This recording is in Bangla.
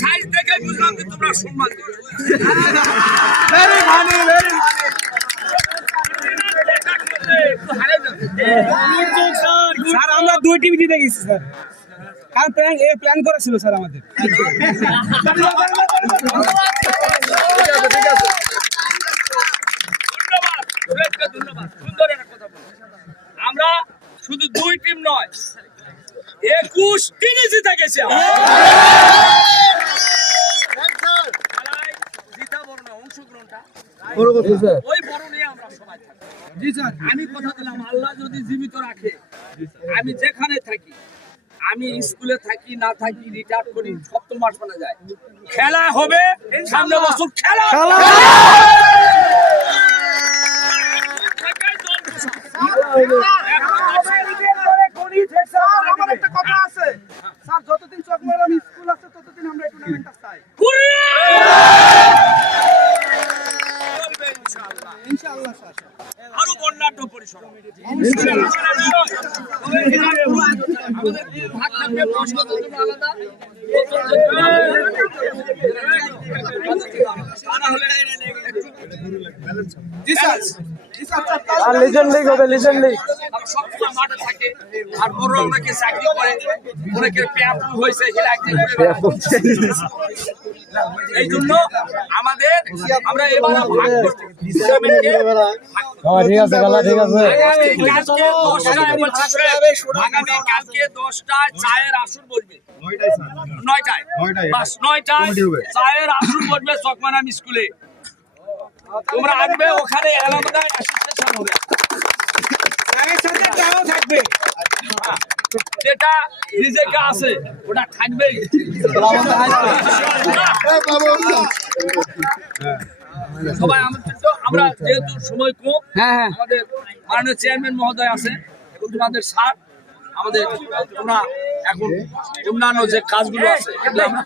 সাইজ দেখে বুঝলাম যে তোমরা সম্মান দিচ্ছ। স্যার আমরা 2 টিভি জিতে গেছি স্যার, কারণ প্ল্যান করা ছিল স্যার আমাদের। ধন্যবাদ, সুন্দর একটা কথা বলছো। আমরা শুধু 2 টিম নয়, 21 টিমে জিতে গেছি। জিতা বড় না, অংশগ্রহণটা ওই বড় নিয়ে আমরা সবাই থাকি। জি স্যার, আমি কথা দিলাম আল্লাহ যদি জীবিত রাখে, আমি যেখানে থাকি, আমি স্কুলে থাকি না থাকি, রিটায়ার করি, 7 মাস মানে যায়, খেলা হবে সামনে বছর খেলা। আমার একটা কথা আছে স্যার, যতদিন চকমারাম স্কুল আছে ততদিন আমরা এই টুর্নামেন্টটা চাই। ইনশাআল্লাহ স্যার, আরো বর্ণাঢ্য পরিসর আমাদের ভাগ থাকবে, প্রশ্ন আলাদা জি স্যার, আর লিজেন্ড লিগ হবে, লিজেন্ড লিগ। সবসময় মাঠে থাকে, আর বড় অনেকে চাকরি করে, অনেকের পেয়াপু হয়েছে, এই জন্য আমাদের আমরা এবার ভাগ করছি। ঠিক আছে গালা, ঠিক আছে। আগামী কালকে 10টায় চায়ের আসর বসবে, 9টায় বাস 9টায় চায়ের আসর বসবে চকমারাম স্কুলে। তোমরা আসবে, ওখানে আলাদা অ্যাসোসিয়েশন হবে, থাকবে যেটা নিজেকে আছে ওটা থাকবেই। সবাই আমন্ত্রিত। আমরা যেহেতু সময় কম, আমাদের মাননীয় চেয়ারম্যান মহোদয় আছে এবং তোমাদের স্যার, আমাদের তোমরা এখন অন্যান্য যে কাজগুলো আছে এগুলো আমরা